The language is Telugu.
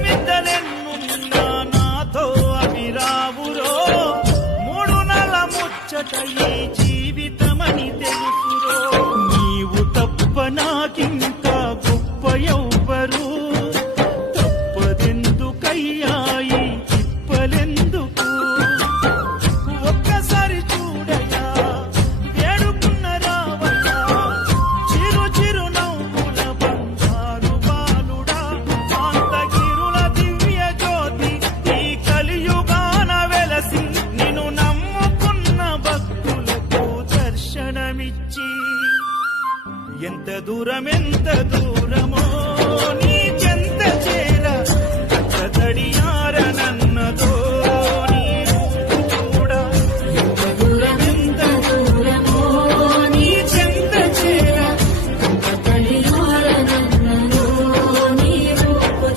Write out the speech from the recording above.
కష్టమిద్దరెన్నున్నా నాతో అవి రావురో మూడు నెల ముచ్చట ఈ జీవితమని తెలుసురో నీవు తప్ప నాకింకా గొప్ప